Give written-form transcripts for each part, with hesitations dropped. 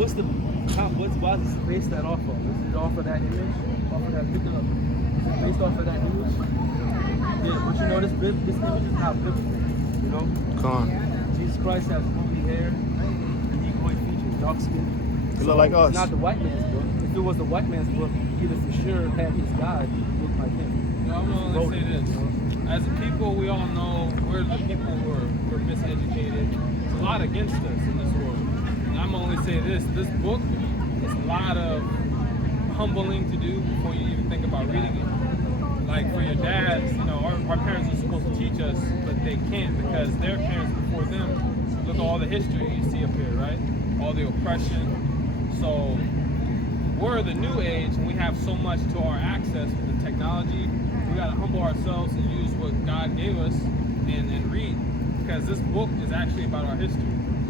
why is it based that off of? Is it off of that image? Off of that picture? Is it based off of that image? Yeah, but you know this image is not biblical. You know? Come on. Jesus Christ has woolly hair, and Negroid features, dark skin. You look like us. It's not the white man's book. If it was the white man's book, he'd have for sure had his guide look like him. You know, I'm gonna say this. As a people, we all know we're the people who are miseducated. There's a lot against us in this world. And I'm gonna only say this book is a lot of humbling to do before you even think about reading it. Like for your dads, you know, our parents are supposed to teach us, but they can't because their parents before them, look at all the history you see up here, right? All the oppression. So we're the new age and we have so much to our access with the technology. We gotta humble ourselves and use what God gave us and read. Because this book is actually about our history.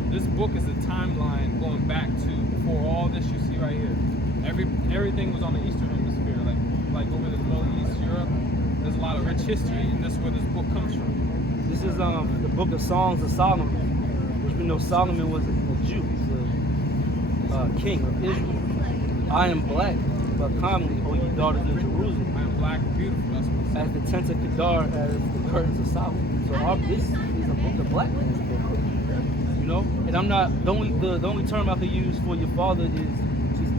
This book is a timeline going back to before all this you see right here. Everything was on the Eastern Hemisphere, like over the Middle East, Europe. There's a lot of rich history, and that's where this book comes from. This is the book of Songs of Solomon, which we know Solomon was a Jew, was a king of Israel. I am black, but calmly, O ye daughters of Jerusalem. I am black and beautiful. That's what it says. As the tents of Kedar, as the curtains of Solomon. So this is a book of black man's book. You know, and I'm not the only term I could use for your father is just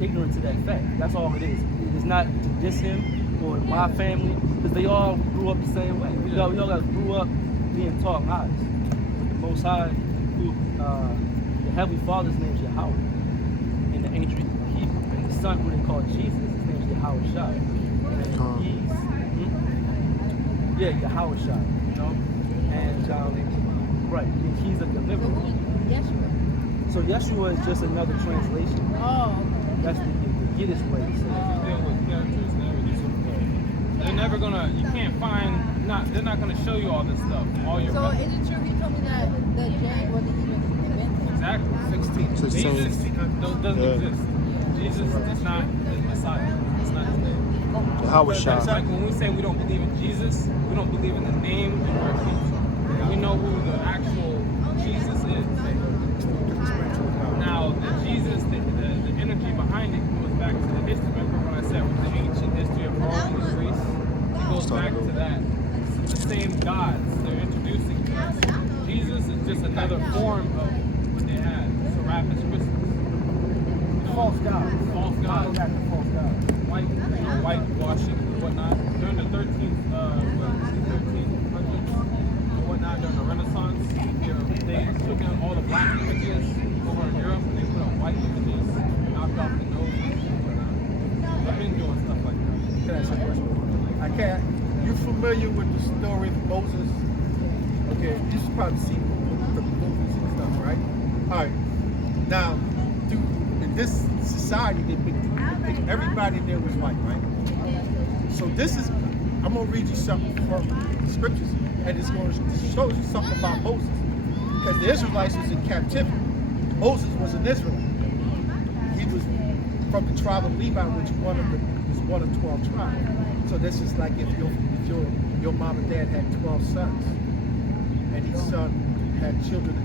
ignorant to that fact. That's all it is. It's not to diss him or my family because they all grew up the same way. We all grew up being taught lies. But the Most High, who the Heavenly Father's name is Yahweh in the ancient Hebrew, and the Son, who they call Jesus, his name is Yahweh Shai. Yahweh Shai. You know, and right, he's a deliverer. Yeshua. So Yeshua is just another translation. Oh. That's the Yiddish way to say it. Deal with characters and everything. They're never gonna. You can't find. They're not gonna show you all this stuff. All your. So is it true he told me that James wasn't even invented? Exactly. 16. Jesus doesn't exist. Jesus is not the Messiah. It's not his name. Yahweh Shai. It's like when we say we don't believe in Jesus, we don't believe in the name in our future. We know who the actual Jesus is. Now, the Jesus, the energy behind it goes back to the history. Remember when I said with the ancient history of Rome and Greece? It goes back to that. It's the same gods they're introducing to us. Jesus is just another form of what they had. Serapis Christus. False gods. False gods. False gods. Whitewashing and whatnot. During the 1300s and whatnot, during the Renaissance, they took out all the black images over in Europe and they put on white images, knocked off the nose and whatnot. I've been doing stuff like that. Can I ask you a question? I can't. You familiar with the story of Moses? Okay, you should probably see the movies and stuff, right? All right. Now, in this society, they pick everybody there was white, right? So this is, I'm gonna read you something from the scriptures, and it's going to show you something about Moses, because the Israelites was in captivity. Moses was an Israelite. He was from the tribe of Levi, which was one of 12 tribes. So this is like if your mom and dad had 12 sons, and each son had children,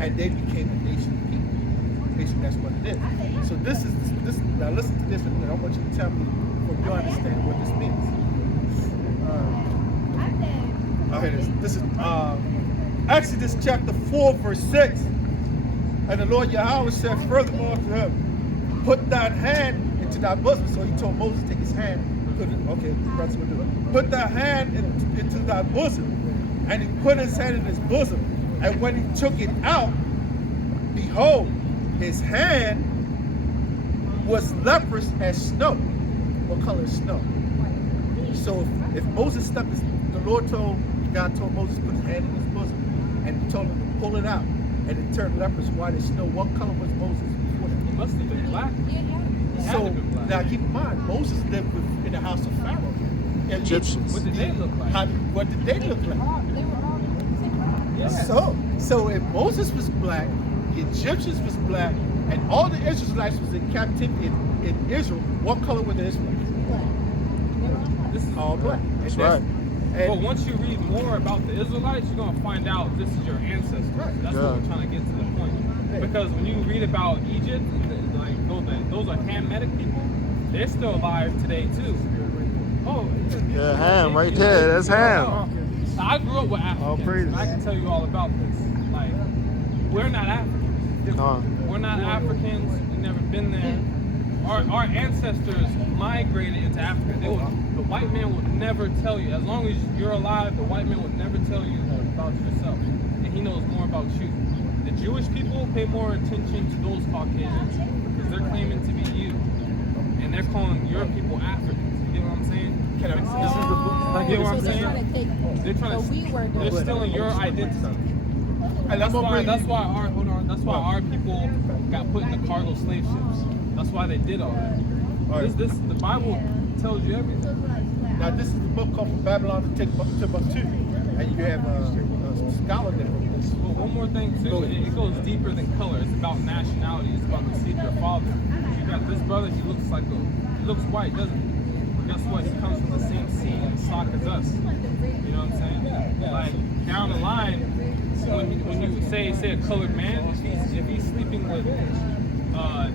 and they became a nation of people. Basically, that's what it is. So this. Now listen to this, and I want you to tell me from your understanding what this means. This is Exodus chapter 4, verse 6. And the Lord Yahweh said furthermore to him, put thine hand into thy bosom. So he told Moses to take his hand. Put thy hand into thy bosom. And he put his hand in his bosom. And when he took it out, behold, his hand was leprous as snow. What color is snow? So if Moses stepped, God told Moses to put his hand in his bosom, and he told him to pull it out, and it turned leprous white as snow. What color was Moses before that? He must have been black. So now keep in mind, Moses lived in the house of Pharaoh. Egyptians. What did they look like? What did they look like? They were all Yeah. So if Moses was black, the Egyptians was black, and all the Israelites was in captivity in Israel, what color were the Israelites? This is All black. That's right. But once you read more about the Israelites, you're gonna find out this is your ancestors. That's what we're trying to get to the point. Because when you read about Egypt, like those are Hamitic people, they're still alive today too. Oh, Yeah, Ham right there. That's Ham. I grew up with All Africans. praises. And I can tell you all about this. Like, we're not Africans. We're not Africans. We've never been there. Our ancestors migrated into Africa. The white man would never tell you. As long as you're alive, the white man would never tell you about yourself. And he knows more about you. The Jewish people pay more attention to those Caucasians because they're claiming to be you. And they're calling your people Africans. You get what I'm saying? This is the book. You get what I'm So they're saying? trying to take They're trying what we were to. doing. They're stealing your identity. And That's why our people got put in the cargo slave ships. That's why they did all that. The Bible tells you everything. Now this is the book called From Babylon to Timbuktu, and you have a scholar there. But one more thing too, it goes deeper than color. It's about nationality. It's about the seed of your father. You got this brother. He looks white, doesn't he? But guess what? He comes from the same seed and stock as us. You know what I'm saying? Like down the line, when you say a colored man, if he's sleeping with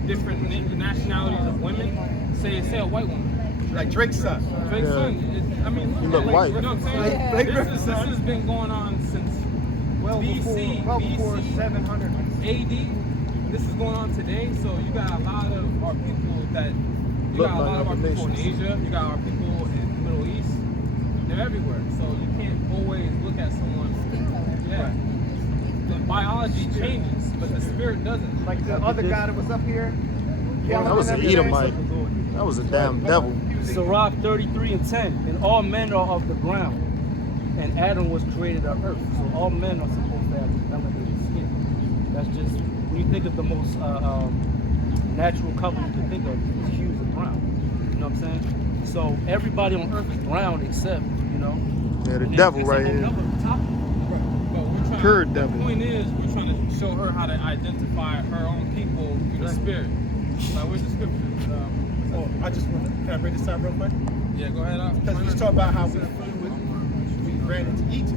different nationalities of women, say a white woman. Like Drake's son. Drake's son. I mean, He look white. You know what I'm saying? Blake This Griffin's son. has been going on since Well before 700. AD. This is going on today, so you got a lot of our people that you Look got a like lot of our other people in nations. Asia, you got our people in the Middle East. They're everywhere, so you can't always look at someone. Skin color. Yeah, the biology changes, but the spirit doesn't. Like the other guy that was up here. That was an Edomite. That was a damn devil. Sirach 33:10, and all men are of the ground, and Adam was created of earth. So all men are supposed to have melanated skin. That's just, when you think of the most natural color you can think of, is hues of brown. You know what I'm saying? So everybody on earth is brown except, Yeah, the and devil it's right a whole here. nother topic. But we're trying. Pure The devil. point is, we're trying to show her how to identify her own people through the spirit. Like, where's the scripture? Oh, I just want to, can I bring this out real quick? Yeah, go ahead. Because we talk about how we ran into Egypt,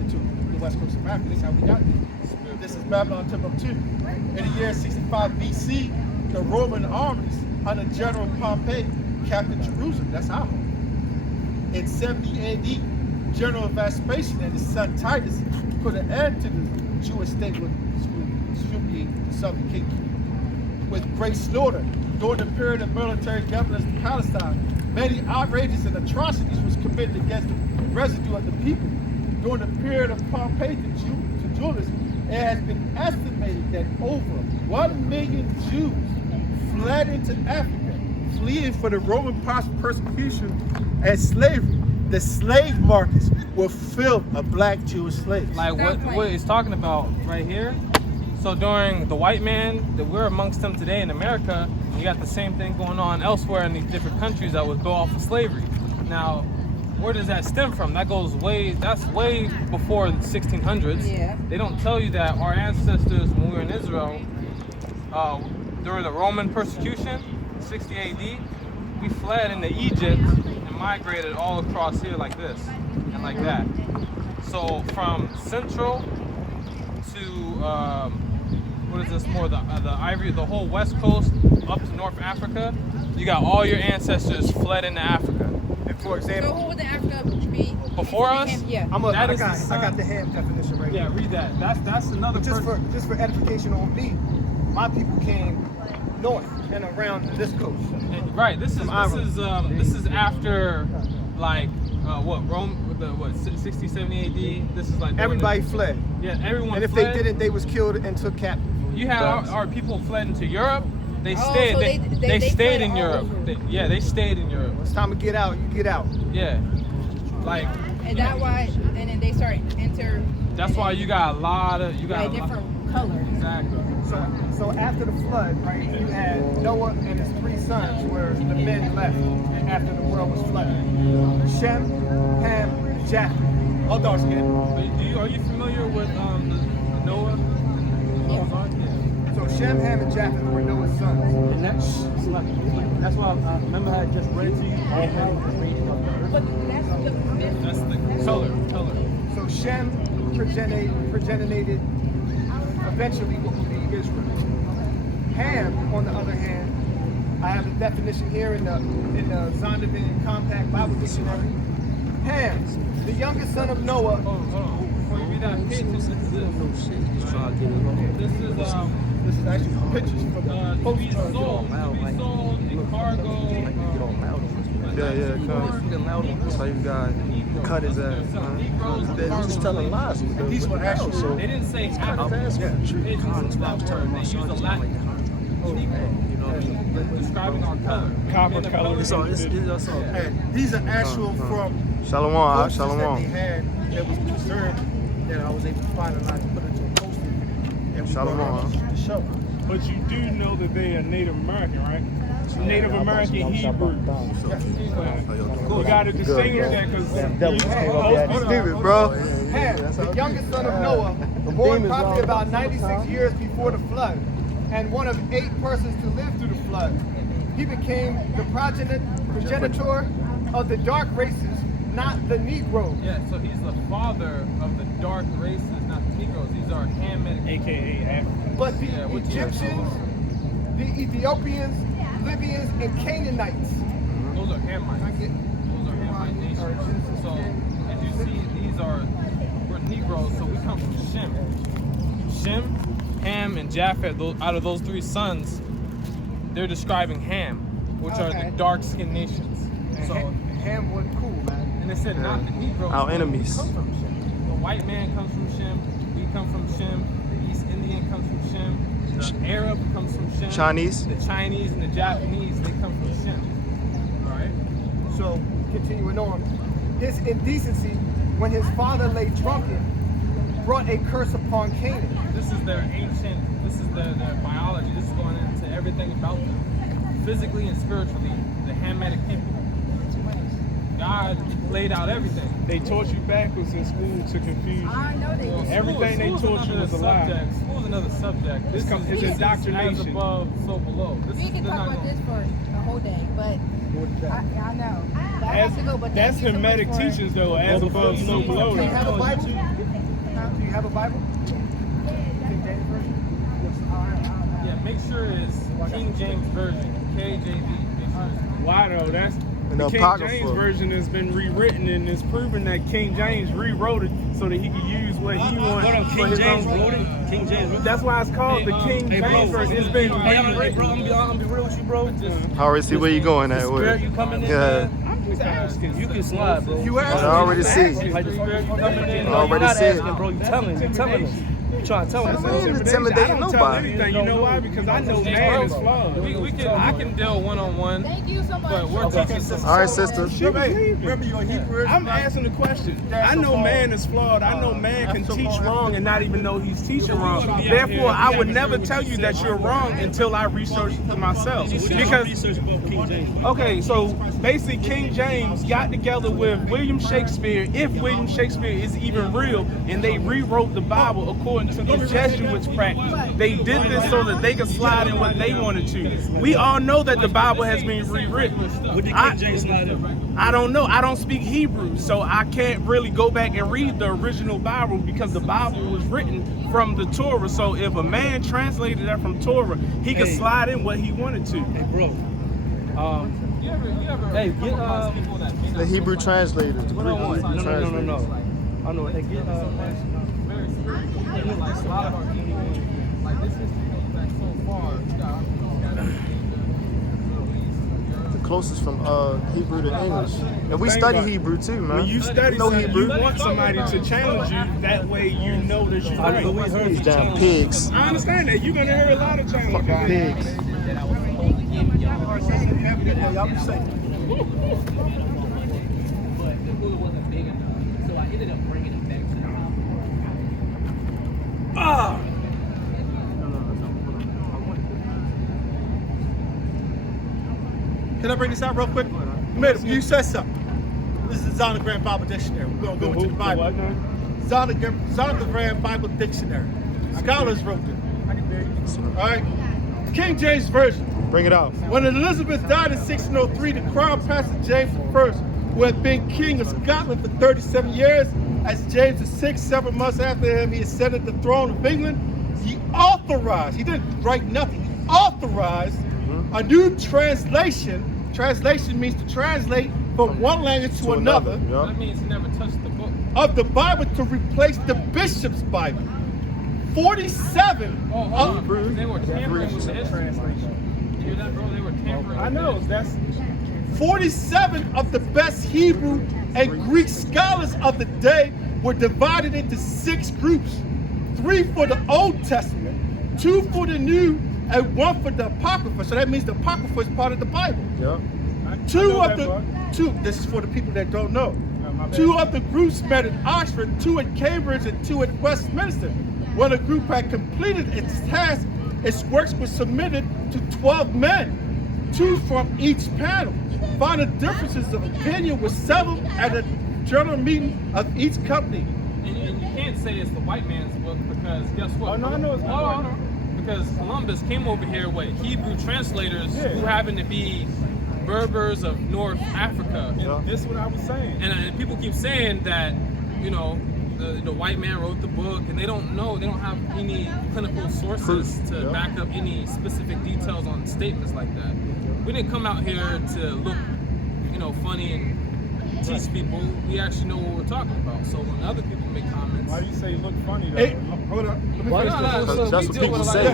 into the west coast of Africa. This is how we got there. This is Babylon Timbuktu. In the year 65 BC, the Roman armies under General Pompey captured Jerusalem. That's our home. In 70 AD, General Vespasian and his son Titus put an end to the Jewish state with the southern kingdom. With great slaughter, during the period of military governance in Palestine, many outrages and atrocities was committed against the residue of the people. During the period of Pompey to Julius, it has been estimated that over 1 million Jews fled into Africa, fleeing for the Roman persecution and slavery. The slave markets were filled of black Jewish slaves. Like what he's talking about right here. So during the white man, that we're amongst them today in America, you got the same thing going on elsewhere in these different countries that would go off of slavery. Now, where does that stem from? That's way before the 1600s. Yeah. They don't tell you that our ancestors, when we were in Israel, during the Roman persecution, 60 AD, we fled into Egypt and migrated all across here like this and like that. So from central to what is this more the Ivory, the whole west coast up to North Africa, you got all your ancestors fled into Africa. And for So example, who would the Africa be? Before us? Yeah. I That is the got sun. the Ham definition right Yeah, here. read that. That's another But just person. for edification on me, my people came north and around this coast. Right. This is after like Rome, 60, 70 AD. This is like Everybody fled. Yeah, everyone. And if fled. they didn't, they was killed and took captive. You had our people fled into Europe. They Oh, stayed. so they they stayed fled in all Europe. over. They stayed in Europe. When it's time to get out, you get out. Yeah. Like And that's why, and then they start enter. that's why you got a lot of different colors. Exactly. So after the flood, right, you had Noah and his 3 sons where the men left after the world was flooded. Shem, Ham, and Japheth. All dark skin. Are you familiar with the Noah and Noah's Ark? Yeah. So Shem, Ham, and Japheth were Noah's sons. And that's why I remember I just read to you all men were created of the earth. That's the color. So Shem progenerated eventually what would be Israel. Ham, on the other hand, I have a definition here in the Zondervan Compact Bible Dictionary. Ham, the youngest son of Noah. Hold on. Before you read that, pay attention to this. This This is actually pictures from the to post. be sold in cargo. Yeah, that's how you got cut his ass. He's just telling lies. These were actual. So They didn't say of African. ass for the truth. They just used that word. They used a Latin. Describing our color. Copper color. It's all. And these are actual from Shalom, posters that they shalom. had that was preserved that I was able to find and I put into a poster. And we Shalom, brought it on the show. But you do know that they are Native American, right? Native American Hebrew. You got to distinguish that because Stupid, bro. Ham, the youngest son of Noah, born probably about 96 years before the flood, and one of 8 persons to live through the flood. He became the progenitor of the dark races, not the Negro. Yeah, so he's the father of the dark races, not the Negroes. These are Hamitic. AKA African. But the which is- Egyptians, the Ethiopians, Libyans, and Canaanites. Those are Hamites. Those are Hamite nations. So as you see, we're Negroes, so we come from Shem. Shem, Ham, and Japheth, out of those 3 sons, they're describing Ham, which are Okay. the dark-skinned nations. So, Ham was cool, man. and it said not the Negroes. Our but enemies. Come from Shem. The white man comes from Shem. We come from Shem. The East Indian comes from Shem. The Arab comes from Shem. Chinese. The Chinese and the Japanese, they come from Shem. All right. So, continuing on, his indecency when his father lay drunken brought a curse upon Canaan. This is their biology. This is going into everything about them, physically and spiritually. The Hamitic people. God laid out everything. They taught you backwards in school to confuse you. I know they Well, did. Everything they taught you was a lie. School's another subject. This It's is indoctrination. as above, so below. This We is can they're talk not about gonna- this for a whole day, but I know. But I have to go, but That's thank you so much Hermetic for- teachings, though, as above, so below. Do you have a Bible? Huh? Do you have a Bible? King James Version? Yeah, make sure it's King James Version, KJV. Make sure it's Why though? That's And the the King Apocrypha. James version has been rewritten, and it's proven that King James rewrote it so that he could use what he wanted for his own. King James. That's why it's called the King James version. It's been rewritten. I'm gonna be real with you, bro. I already see where you going at with Spirit, it. you coming in, Yeah. man. I'm just asking. You can slide, bro. You I asked already see. Like the spirit, you coming in. I No, already you're not see it. asking, bro. You telling us. You trying to tell us. I ain't I intimidating don't tell nobody. anything. You know why? Because I know man is flawed. I can deal one-on-one, Thank you so much. but we're teaching system. All right, sister. Remember your Hebrew I'm asking the question. I know man is flawed. I know man can teach wrong and not even know he's teaching wrong. Therefore, I would never tell you that you're wrong until I research it myself. Because, okay, so basically King James got together with William Shakespeare, if William Shakespeare is even real, and they rewrote the Bible according to the Jesuits' practice. They did this so that they could slide in what they wanted to. We all know that the Bible has been rewritten. I don't know. I don't speak Hebrew, so I can't really go back and read the original Bible because the Bible was written from the Torah. So if a man translated that from Torah, he could slide in what he wanted to. Hey, bro. You ever Hey, come get, across people that may The not Hebrew translators, the What Greek I want? Hebrew No. translators. I know. Hey, get very spiritual. Like a lot of our people, like this history goes back so far. You got The closest from Hebrew to English. And we Think study about it. Hebrew too, man. When you study know something, Hebrew. you want somebody to challenge you. That way you know that you're I know we right. heard These you damn telling pigs. I understand that. You're going to hear a lot of challenges. Pigs. Y'all be safe. Can I bring this out real quick? You said something. This is the Zondervan Bible Dictionary. We're going to go into the Bible. Zondervan Bible Dictionary. Scholars wrote this. All right? King James Version. Bring it out. When Elizabeth died in 1603, the crown passed to James I, who had been king of Scotland for 37 years. As James VI, several months after him, he ascended the throne of England. he authorized, he didn't write nothing, he authorized a new translation. Translation means to translate from one language to another. That means he never touched the book. Of the Bible to replace the bishop's Bible. 47 They were tampering with the translation. You hear that, bro? They were tampering. I know. That's 47 of the best Hebrew and Greek scholars of the day were divided into 6 groups. 3 for the Old Testament, 2 for the New, and 1 for the Apocrypha. So that means the Apocrypha is part of the Bible. Yeah. This is for the people that don't know. 2 of the groups met in Oxford, 2 at Cambridge, and 2 at Westminster. When a group had completed its task, its works were submitted to 12 men, 2 from each panel. Final differences of opinion were settled at a general meeting of each company. And you can't say it's the white man's book because guess what? Oh, no, I know it's not. Because Columbus came over here with Hebrew translators who happen to be Berbers of North Africa. And this is what I was saying. And people keep saying that, you know, the white man wrote the book, and they don't know, they don't have any clinical sources to back up any specific details on statements like that. We didn't come out here to look, you know, funny and teach people. We actually know what we're talking about. So when other people make comments, Why do you say look funny though? Hey, hold on. Let me finish this. Because that's what people say.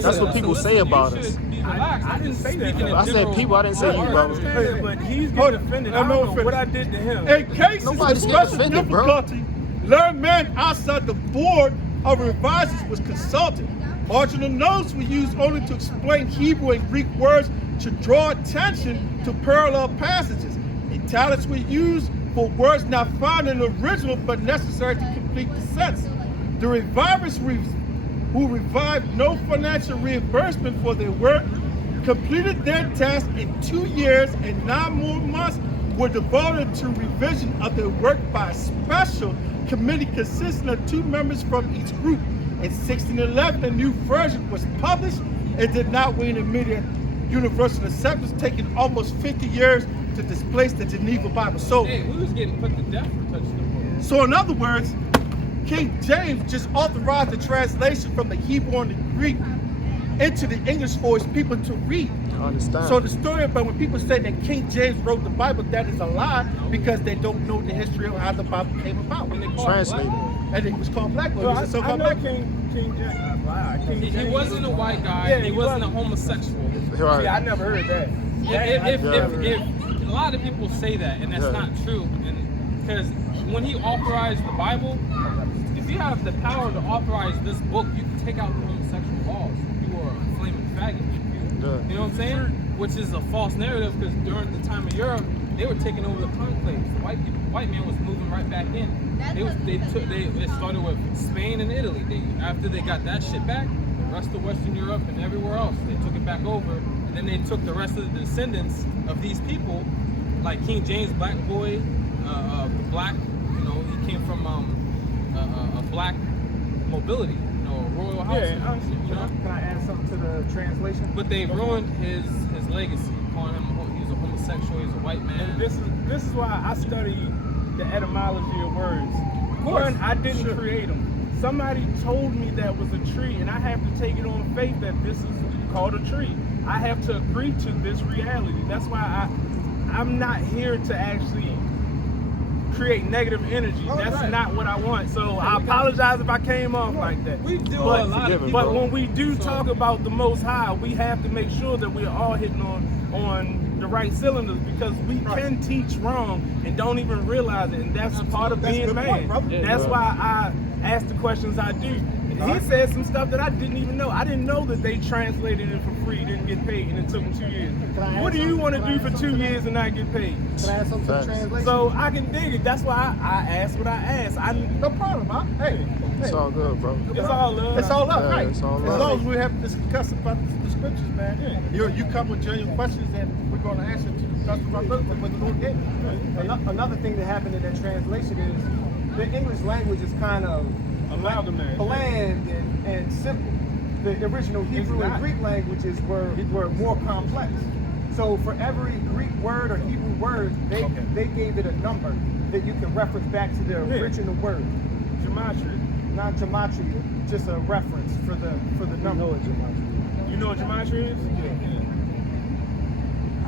That's what people say about us. I didn't say that. I said people, I didn't say you, bro. But he's getting offended. I don't know what I did to him. In cases Nobody's of getting special offended, bro. difficulty, learned men outside the board of revisers was consulted. Marginal notes were used only to explain Hebrew and Greek words to draw attention to parallel passages. Italics were used for words not found in the original but necessary to complete the sense. The revivers who revived no financial reimbursement for their work completed their task in 2 years, and 9 more months were devoted to revision of their work by a special committee consisting of 2 members from each group. In 1611, a new version was published. It did not win immediate universal acceptance, taking almost 50 years to displace the Geneva Bible. So, hey, we was getting put to death for touching the book. so in other words, King James just authorized the translation from the Hebrew and the Greek into the English for his people to read. I understand. So the story about when people say that King James wrote the Bible, that is a lie because they don't know the history of how the Bible came about. Translated. And it was called Black Book. Well, It was a I so-called know Black Book. King James. Wow, King He James. wasn't a white guy. Yeah, he wasn't a homosexual. Right. See, I never heard that. If a lot of people say that, and that's not true, and because when he authorized the Bible, if you have the power to authorize this book, you can take out the homosexual laws. You are a flaming faggot. You know what I'm saying? Which is a false narrative because during the time of Europe, they were taking over the conclaves. The white man was moving right back in. It started with Spain and Italy. After they got that shit back, the rest of Western Europe and everywhere else, they took it back over. And then they took the rest of the descendants of these people, like King James, black boy, the black, you know, he came from a black mobility, you know, a royal house. Yeah, you know? Can I add something to the translation? But they ruined his legacy, calling him he's a homosexual, he's a white man. And this is why I study the etymology of words. One, I didn't create them. Somebody told me that was a tree, and I have to take it on faith that this is called a tree. I have to agree to this reality. That's why I'm not here to actually create negative energy. That's not what I want. So I apologize if I came off like that. We do a lot of people. But when we do talk about the Most High, we have to make sure that we're all hitting on the right cylinders because we can teach wrong and don't even realize it, and that's part of being man. That's why I ask the questions I do. He said some stuff that I didn't even know. I didn't know that they translated it for free, didn't get paid, and it took them 2 years. What do you want to do for 2 years and not get paid? Can I add something to the translation? So I can dig it. That's why I asked what I asked. No problem, huh? Hey, It's all good, bro. It's all love. it's all up, Yeah, right? it's all As up. long as we have to discuss about the scriptures, man. You come with genuine questions, and we're going to answer to discuss about what the Lord gave. Another thing that happened in that translation is the English language is kind of bland and simple. The original Hebrew and Greek languages were more complex. So for every Greek word or Hebrew word, they gave it a number that you can reference back to the original word. Gematria. Not gematria. just a reference for the number. You know what gematria is?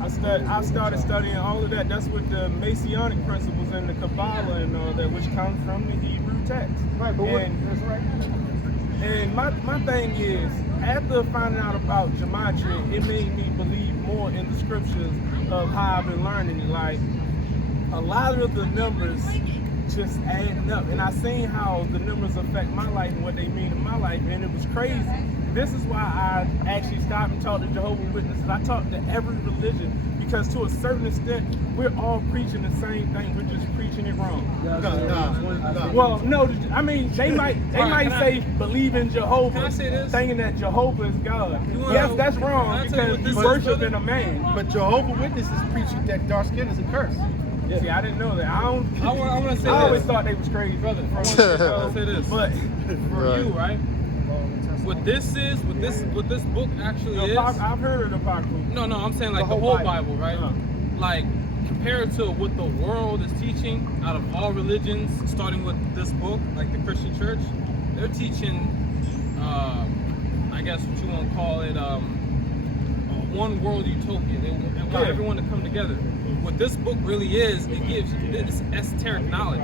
I started studying all of that. That's what the Masonic principles and the Kabbalah and all that, which comes from the Hebrew text. Right, but that's right. And my thing is, after finding out about gematria, it made me believe more in the scriptures of how I've been learning it. Like, a lot of the numbers just adding up. And I seen how the numbers affect my life and what they mean in my life, and it was crazy. This is why I actually stopped and talked to Jehovah's Witnesses. I talked to every religion because to a certain extent, we're all preaching the same thing. We're just preaching it wrong. No. Well, no, I mean, they might say believe in Jehovah, Can I say this? thinking that Jehovah is God. You wanna Yes, know- that's Can I wrong tell you because what you this is, worshiping brother? a man. But Jehovah's Witnesses preaching that dark skin is a curse. See, I didn't know that. I I want to say I always this. thought they was crazy, Brother, I But want to say this. but For you, right? What this book actually is. I've heard of the Apocrypha. No, I'm saying like the whole Bible, right? Like compared to what the world is teaching out of all religions, starting with this book, like the Christian church, they're teaching, I guess what you want to call it, one world utopia. They want everyone to come together. What this book really is, it gives this esoteric knowledge.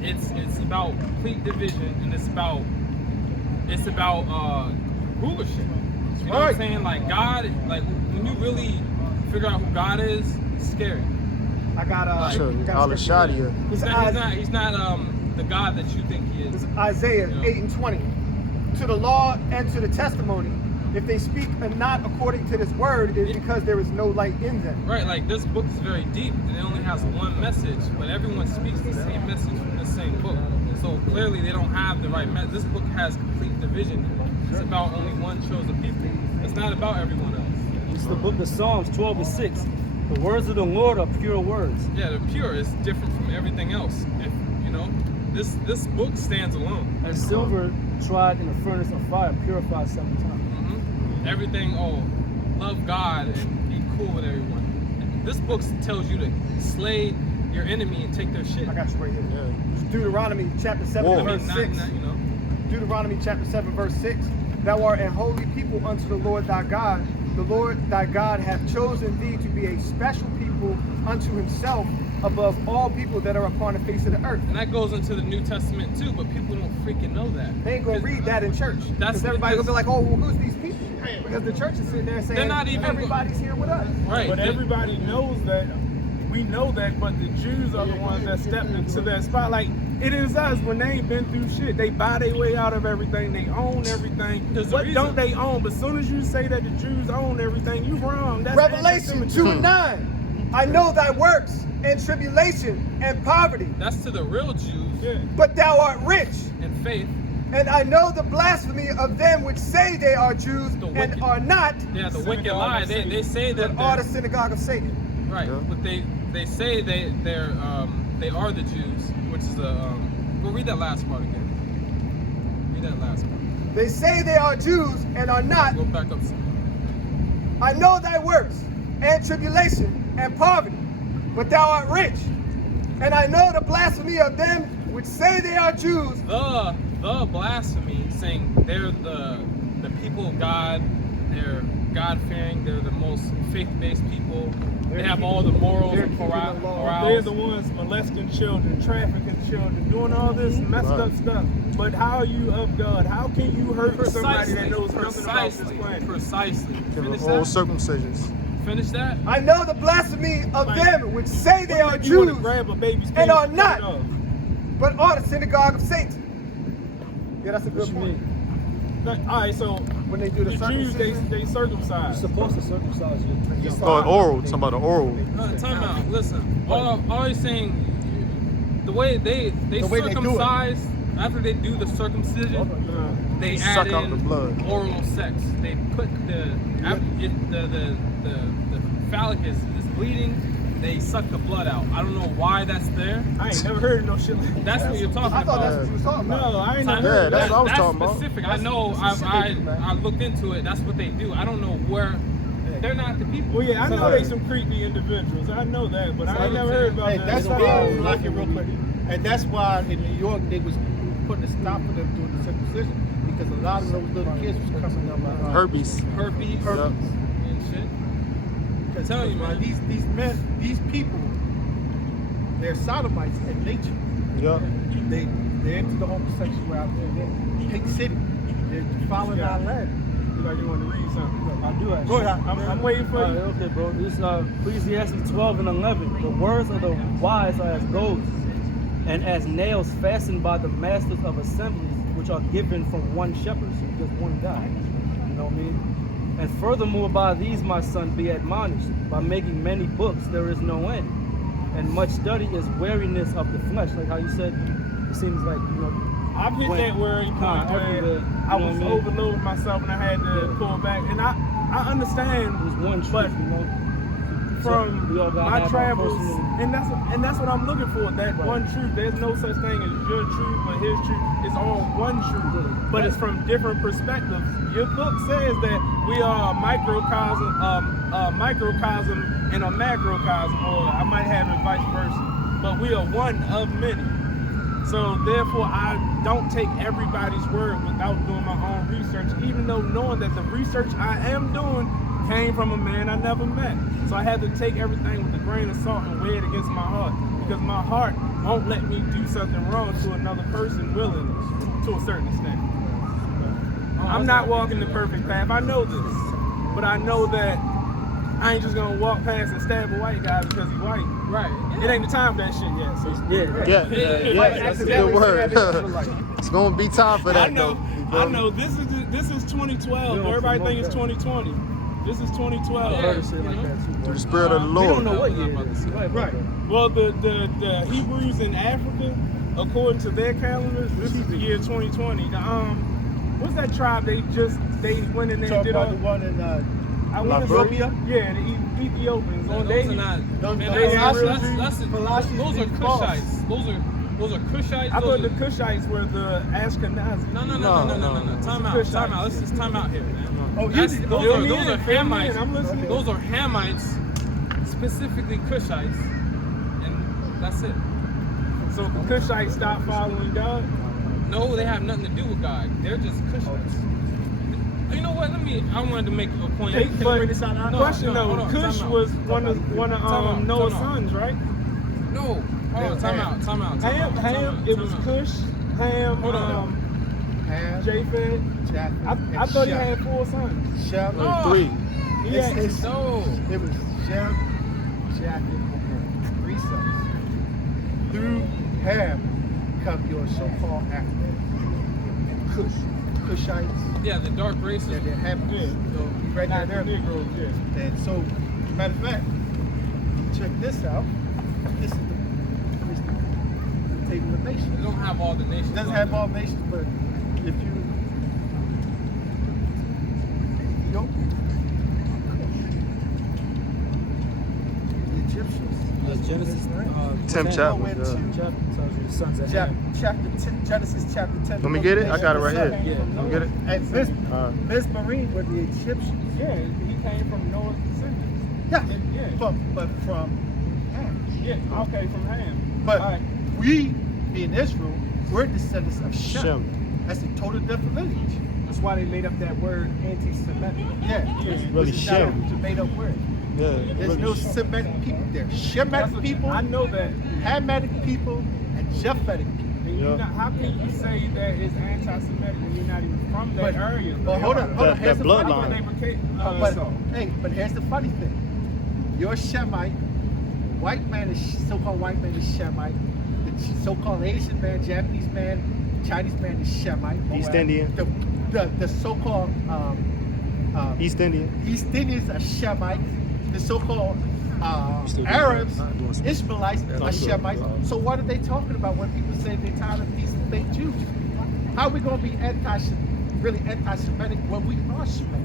It's about complete division, and it's about rulership. You know what I'm saying? Like God, like when you really figure out who God is, it's scary. I got Al-Shadia. He's not the God that you think he is. It's Isaiah 8:20. To the law and to the testimony, if they speak not according to this word, it is because there is no light in them. Right, like this book is very deep and it only has one message, but everyone speaks the same message from the same book. So clearly they don't have the right message. This book has complete division. It's about only one chosen people. It's not about everyone else. It's the book of Psalms 12:6. The words of the Lord are pure words. Yeah, they're pure. It's different from everything else. If you know, this book stands alone. As silver tried in the furnace of fire, purified 7 times. Everything, love God and be cool with everyone. This book tells you to slay your enemy and take their shit. I got you right here. It's Deuteronomy chapter 7 verse 6. Deuteronomy chapter 7 verse 6. Thou art a holy people unto the Lord thy God. The Lord thy God hath chosen thee to be a special people unto himself above all people that are upon the face of the earth. And that goes into the New Testament too, but people don't freaking know that. They ain't gonna read that in church. Because everybody's gonna be like, oh, well, who's these people? Because the church is sitting there saying, They're not even everybody's here with us. Right. But everybody knows that. We know that, but the Jews are the ones that stepped into that spot. Like, it is us when they ain't been through shit. They buy their way out of everything. They own everything. What don't they own? But as soon as you say that the Jews own everything, you wrong. That's Revelation 2:9. I know thy works and tribulation and poverty. That's to the real Jews. Yeah. But thou art rich. And faith. And I know the blasphemy of them which say they are Jews and are not. Yeah, the wicked lie. They say that are the synagogue of Satan. Right. Yeah. But they say they are the Jews, which is we'll read that last part again. Read that last part. They say they are Jews and are not. Go back up some. I know thy works and tribulation and poverty, but thou art rich. And I know the blasphemy of them which say they are Jews. The blasphemy, saying they're the people of God, they're God-fearing, they're the most faith-based people. They have all the morals and morals. They're the ones molesting children, trafficking children, doing all this messed up stuff. But how are you of God? How can you hurt somebody that knows nothing about this planet? Precisely. Finish all circumcisions. Finish that. I know the blasphemy of them which say they are Jews and are not, but are the synagogue of Satan. Yeah, that's a good point. All right, so when they do the Jews, they circumcise. You're supposed to circumcise you. Oral. Talking about the oral. Time out. Listen. All I'm saying, the way they circumcise, after they do the circumcision, they suck add out in the blood. oral sex. They put the phallic is bleeding. They suck the blood out. I don't know why that's there. I ain't never heard of no shit like that. That's what you're talking I thought about. that's what you was talking about. No, I ain't never Yeah, heard of that's that. what I was talking about. Specific. I know. I looked into it. That's what they do. I don't know where. They're not the people. Well, yeah, I know they some creepy individuals. I know that, but I ain't never heard about that. That's why, like it real quick. And that's why in New York they was putting a stop to them doing the circumcision because a lot of those little kids was coming up like Herpes. Herpes and shit. Because Tell you, man. these men, these people, they're sodomites in nature. Yup. They're into the homosexuality. They're Pink City. They're following our land. You like you want to read something? I do actually. Go ahead. I'm waiting for you. Okay, bro. This Ecclesiastes 12:11. The words of the wise are as goads, and as nails fastened by the masters of assemblies, which are given from one shepherd, so just one guy. You know what I mean? And furthermore, by these, my son, be admonished. By making many books, there is no end. And much study is weariness of the flesh. Like how you said, it seems like, you know, I've hit When- that worry point everywhere, where you I know was what I mean? overloading myself and I had to pull back. And I understand there's one truth, But you know. from we all gotta my have our travels, personal- and that's what I'm looking for. That Right. one truth. There's no such thing as your truth or his truth. It's all one truth, Yeah. but it's from different perspectives. Your book says that we are a microcosm and a macrocosm, or I might have it vice versa. But we are one of many. So therefore, I don't take everybody's word without doing my own research, even though knowing that the research I am doing came from a man I never met. So I had to take everything with a grain of salt and weigh it against my heart, because my heart won't let me do something wrong to another person willingly, to a certain extent. I'm not walking the perfect path. I know this, but I know that I ain't just gonna walk past and stab a white guy because he's white. Right. It ain't the time for that shit yet. So Yeah, that's a good word. It's gonna be time for that I know. though. I know. This is 2012. We don't Everybody promote think it's that. 2020. This is 2012. I've heard of shit like that too, bro. Through the spirit of the We don't Lord. know what year it is. Right. Well, the Hebrews in Africa, according to their calendars, this is the year 2020. What's that tribe? They went in there Talk and did about all. the one in I want to Liberia? Yeah, the Ethiopians. Those They- are not. Those- Man, those that's Colossians those are being false. Cushites. Those are Cushites. I those thought the are- Cushites were the Ashkenazi. No. Time out. Let's just time out here, man. Oh, Those you- are Hamites. I'm listening. Those are Hamites, specifically Cushites, and that's it. So the Cushites stopped following God. No, they have nothing to do with God. They're just Cushites. You know what? I wanted to make a point. But No, question no, hold though, on, Cush time out. was one of Time Noah's out. sons, right? No. Hold on. Time out. Ham. It was Cush, Ham, Hold on. Ham, Japheth. Japheth, I and thought he Shem. had 4 sons. Shem. No. 3. He had, No. It was Shem, Japheth, and Ham. 3 sons. Through Ham come your so-called African Cush, Cushites, Yeah, the dark races. and they're Hamites. Yeah. So you right not there. the Negroes, yeah. And so, matter of fact, check this out. This is the table of They nations. don't have all the nations. It doesn't on have there. all nations, but if you Ethiopia, the Egyptians, Genesis 10th go chapter. into chapter tells you the sons of Ham. chapter 10, Genesis chapter 10. Let me get it? I got it right here. Yeah. Let me get it. And Miss, Alright. Miss Marine were the Egyptians. Yeah, he came from Noah's descendants. Yeah, Yeah. but from Ham. Yeah, okay, from Ham. But All right. we, being Israel, we're descendants of Shem. Shem. That's a total different lineage. That's why they made up that word anti-Semitic. Yeah, It's really which is not Shem. a made up word. Yeah. There's no Semitic people there. Shemitic people, I know that. Hamitic people, and Japhetic people. And Yeah. how can you say that it's anti-Semitic when you're not even from that area? But hold on. That Here's the funny bloodline. thing. But here's the funny thing. You're Shemite. White man is so-called white man is Shemite. The so-called Asian man, Japanese man, Chinese man is Shemite. East Moab. Indian. The so-called East Indian. East Indians are Shemites. The so-called still doing Arabs, that? Doing some- Ishmaelites Yeah, are I'm good. Shemites. So what are they talking about when people say they're tired of these fake Jews? How are we going to be really anti-Semitic when we are Semitic?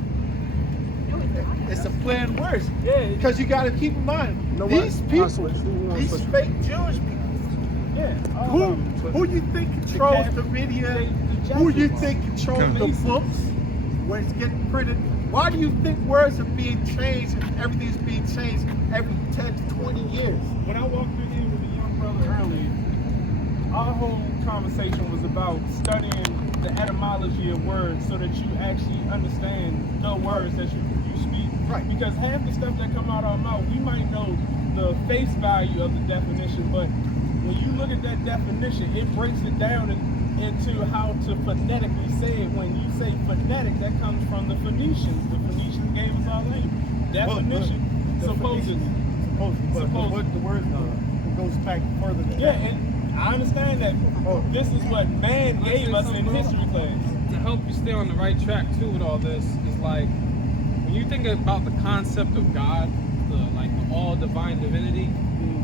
It's a play on words. Yeah. Because you got to keep in mind, know these what? people, I'll switch. these fake Jewish people, Yeah. who you think controls the media? Who you think controls the books when it's getting printed? Why do you think words are being changed and everything's being changed every 10 to 20 years? When I walked through here with a young brother earlier, our whole conversation was about studying the etymology of words so that you actually understand the words that you speak. Right. Because half the stuff that come out of our mouth, we might know the face value of the definition, but when you look at that definition, it breaks it down into how to phonetically say it. When you say phonetic, that comes from the Phoenicians. The Phoenicians gave us our language. Definition, supposedly. But the word goes back further than Yeah, that. and I understand that this is what man gave us in history class. To help you stay on the right track too with all this is like when you think about the concept of God, the all divine divinity.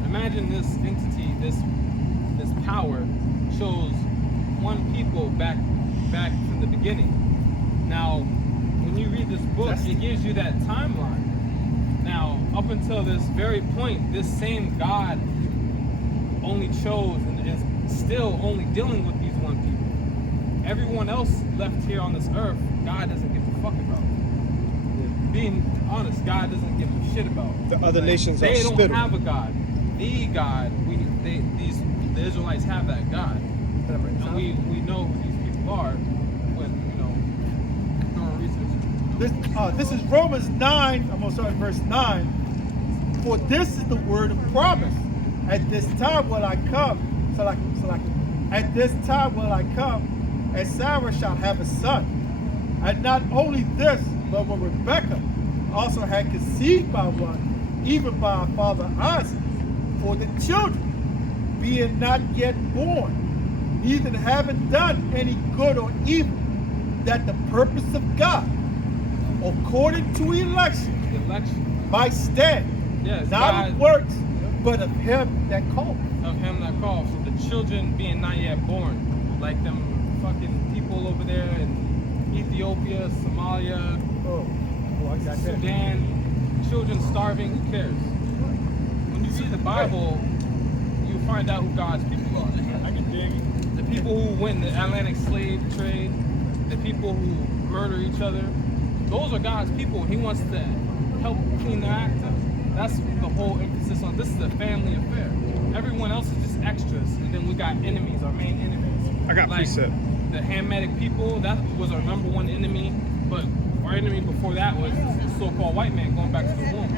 Imagine this entity, this power, chose one people back from the beginning. Now, when you read this book, it gives you that timeline. Now, up until this very point, this same God only chose and is still only dealing with these one people. Everyone else left here on this earth, God doesn't give a fuck about. Being honest, God doesn't give a shit about. The other nations are They don't spittle. have a God. The God, the Israelites have that God. And we know who these people are when, doing research. This is Romans 9, I'm going to start at verse 9. For this is the word of promise. At this time will I come, at this time will I come, and Sarah shall have a son. And not only this, but when Rebekah also had conceived by one, even by our father Isaac, for the children, being not yet born, neither having done any good or evil, that the purpose of God, according to election, might stand, Yes, not God, of works, but of him that called. of him that called. So the children being not yet born, like them fucking people over there in Ethiopia, Somalia, I got that. Sudan, children starving, who cares? When you read the Bible, you find out who God's people are. I can dig it. The people who win the Atlantic slave trade, the people who murder each other, those are God's people. He wants to help clean their act up. That's the whole emphasis on. This is a family affair. Everyone else is just extras, and then we got enemies, our main enemies. I got precept. The Hamitic people, that was our number one enemy, but our enemy before that was the so-called white man going back to the womb.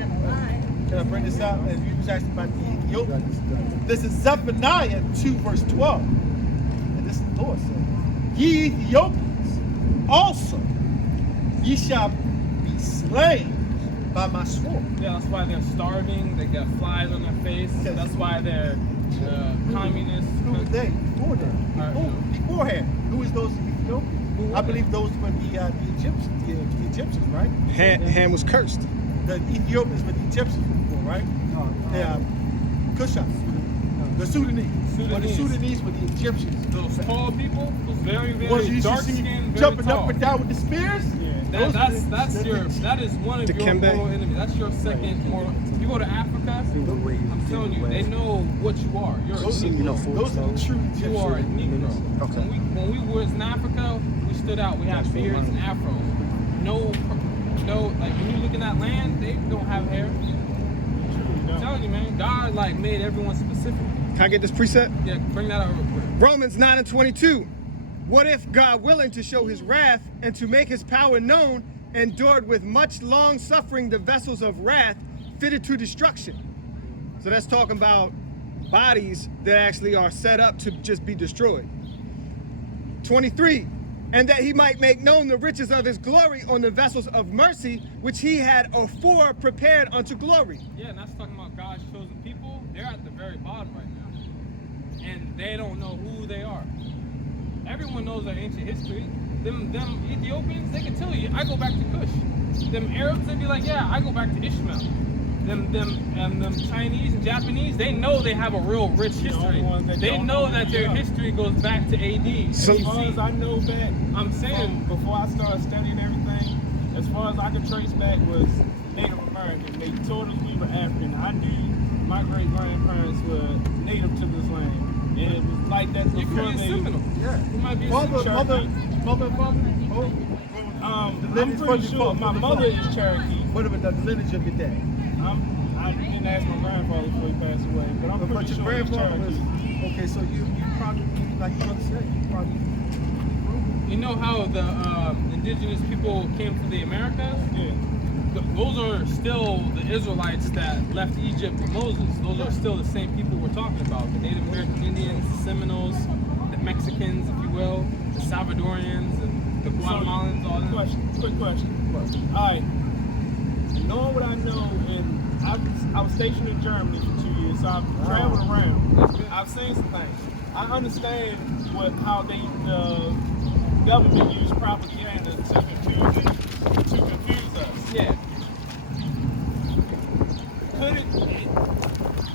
Can I bring this out? And you was asking about the Ethiopians. This is Zephaniah 2, verse 12. And this is the Lord said, ye Ethiopians also, ye shall be slain by my sword. Yeah, that's why they're starving. They got flies on their face. Yes. That's why they're communists. Who were they? Before that? Beforehand. Who is those Ethiopians? I believe those were the Egyptians. The Egyptians, right? Ham was cursed. The Ethiopians were the Egyptians before, right? Yeah. Kushites. The Sudanese. Well, the Sudanese were the Egyptians. Those tall people, those very, Was very you dark see skinned, very jumping tall. up and down with the spears? That is one of your Dikembe. moral enemies. That's your second moral. You go to Africa, I'm telling you, they know what you are. You're a Negro. Those are the true Egyptians. You are a Negro. Okay. When we was in Africa, we stood out. We had beards and afros. No, like when you look in that land, they don't have hair. I'm telling you, man, God made everyone specific. Can I get this precept? Yeah, bring that out real quick. Romans 9:22. What if God, willing to show his wrath and to make his power known, endured with much long suffering the vessels of wrath fitted to destruction? So that's talking about bodies that actually are set up to just be destroyed. 23. And that he might make known the riches of his glory on the vessels of mercy, which he had afore prepared unto glory. Yeah, and that's talking about God's chosen people. They're at the very bottom right now. And they don't know who they are. Everyone knows their ancient history. Them Ethiopians, they can tell you, I go back to Cush. Them Arabs, they'd be like, yeah, I go back to Ishmael. Them Chinese and Japanese, they know they have a real rich history. They know that their history goes back to AD. So as far as I know back, I'm saying, before I started studying everything, as far as I could trace back was Native American. They told us we were African. I knew my great-grandparents were native to this land. And it was like that you before could be they... Seminole. Yeah. You might be a Mother, Cherokee. I'm pretty sure my mother is Cherokee. What about the lineage of your dad? I didn't ask my grandfather before he passed away, but I'm But pretty your sure he's grandfather was Cherokee. Okay, so you probably, like your brother said, you probably You know how the indigenous people came to the Americas? yeah. Those are still the Israelites that left Egypt with Moses. Those are still the same people we're talking about. The Native American Indians, the Seminoles, the Mexicans, if you will, the Salvadorians, and the Guatemalans, all that. Quick question. All right. Knowing what I know, and I was stationed in Germany for 2 years, so I've traveled around. I've seen some things. I understand how the government used propaganda to confuse us. Yeah.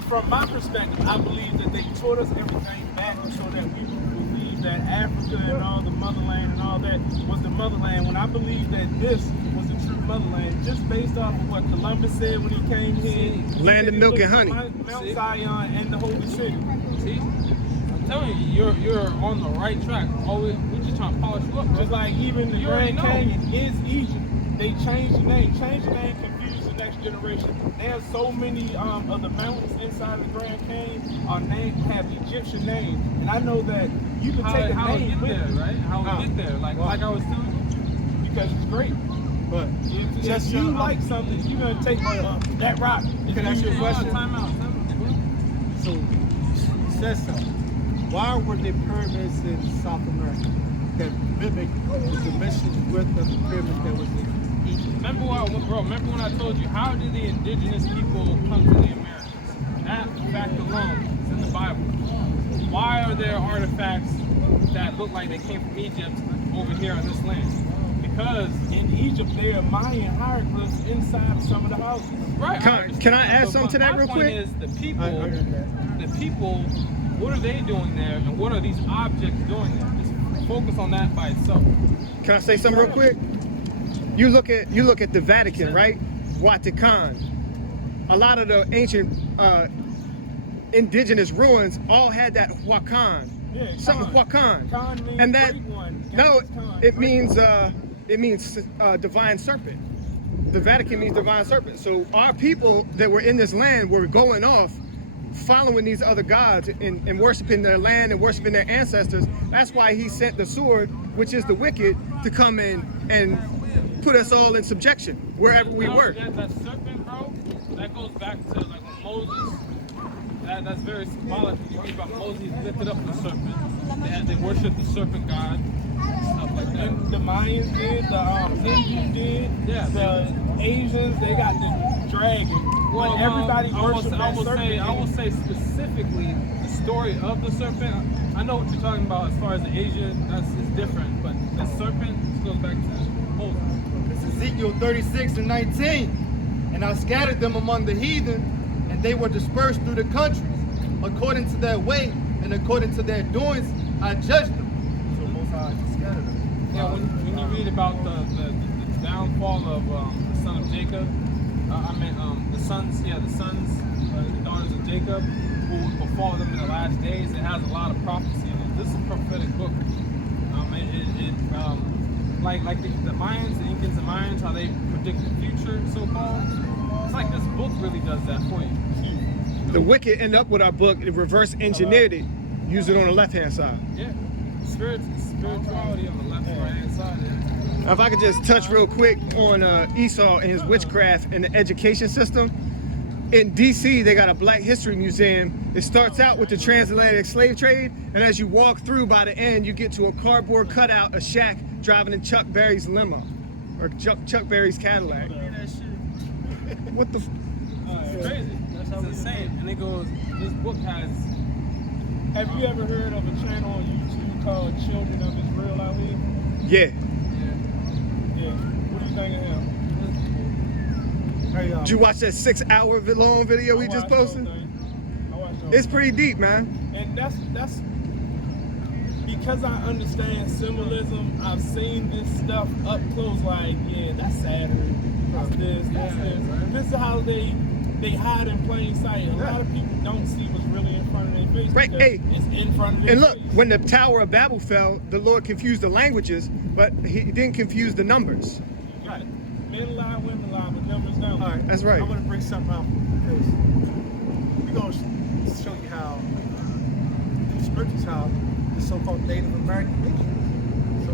From my perspective, I believe that they taught us everything back so that we would believe that Africa and all the motherland and all that was the motherland, when I believe that this was the true motherland, just based off of what Columbus said when he came here. Land of milk and honey. Mount Zion and the Holy City. See? I'm telling you, you're on the right track. Always, we're just trying to polish you up, bro. Just like even the You already Grand know. Canyon is Egypt. They changed the name. Changed the name confused the next generation. There's so many of the mountains inside the Grand Canyon are named, have Egyptian names. And I know that you can take a how we name get with there, you. right? How we get there. Like I was telling you. Because it's great. But If you like something, you're going to take that rock. Can I ask you a question? Time out. So you said something. Why were there pyramids in South America that mimic the dimensions width of the pyramids that was in Egypt? Remember when I told you, how did the indigenous people come to the Americas? That fact alone is in the Bible. Why are there artifacts that look like they came from Egypt over here on this land? Because In Egypt, there are Mayan hieroglyphs inside of some of the houses. right. Can I add something to that real quick? My point is the people, I understand. what are they doing there, and what are these objects doing there? Just focus on that by itself. Can I say something real quick? You look at the Vatican, right? Vatican. A lot of the ancient indigenous ruins all had that Huacan. Yeah, Something Huacan. Khan means And that great one. no, Genghis Khan, it great means divine serpent. The Vatican means divine serpent. So our people that were in this land were going off following these other gods and worshiping their land and worshiping their ancestors. That's why he sent the sword, which is the wicked, to come in and put us all in subjection wherever we were. That serpent, bro, that goes back to like when Moses. That's very symbolic. When you read about Moses, he lifted up the serpent. They worshiped the serpent god. Stuff like that. And the Mayans did, the Hindus did, Yeah. the Asians, they got the dragon. But everybody worshipped that serpent. I will say specifically the story of the serpent. I know what you're talking about as far as the Asia. It's different, but the serpent goes back to Moses. It's Ezekiel 36:19. And I scattered them among the heathen, and they were dispersed through the countries. According to their way and according to their doings, I judged them. So Most High scattered them. Yeah, when you read about the downfall of the son of Jacob, the sons, the daughters of Jacob, who would befall them in the last days, it has a lot of prophecy in it. This is a prophetic book. Like the Mayans, the Incans and Mayans, how they predict the future, so-called. It's like this book really does that for you. The wicked end up with our book, reverse engineered it, use it on the left-hand side. Yeah, spirituality on the left and right-hand side. Yeah. Now, if I could just touch real quick on Esau and his witchcraft in the education system. In DC, they got a Black History Museum. It starts out with the transatlantic slave trade, and as you walk through, by the end, you get to a cardboard cutout of Shaq driving in Chuck Berry's limo, or Chuck Berry's Cadillac. What the? It's crazy. It's insane. And it goes, this book has. Have you ever heard of a channel on YouTube called Children of Israel out here? Yeah. Yeah. What do you think of him? Hey, Did you watch that 6-hour long video we just posted? It's pretty deep, man. And that's because I understand symbolism. I've seen this stuff up close. Like, yeah, that's Saturn. That's this. This is how they hide in plain sight. A lot of people don't see what's really in front of their face. Right, because hey. it's in front of their And look, face. when the Tower of Babel fell, the Lord confused the languages, but he didn't confuse the numbers. Right. Men lie, women lie, but numbers don't. all right, That's right. I'm gonna bring something out because we're gonna show you how purchase how the so-called Native American nation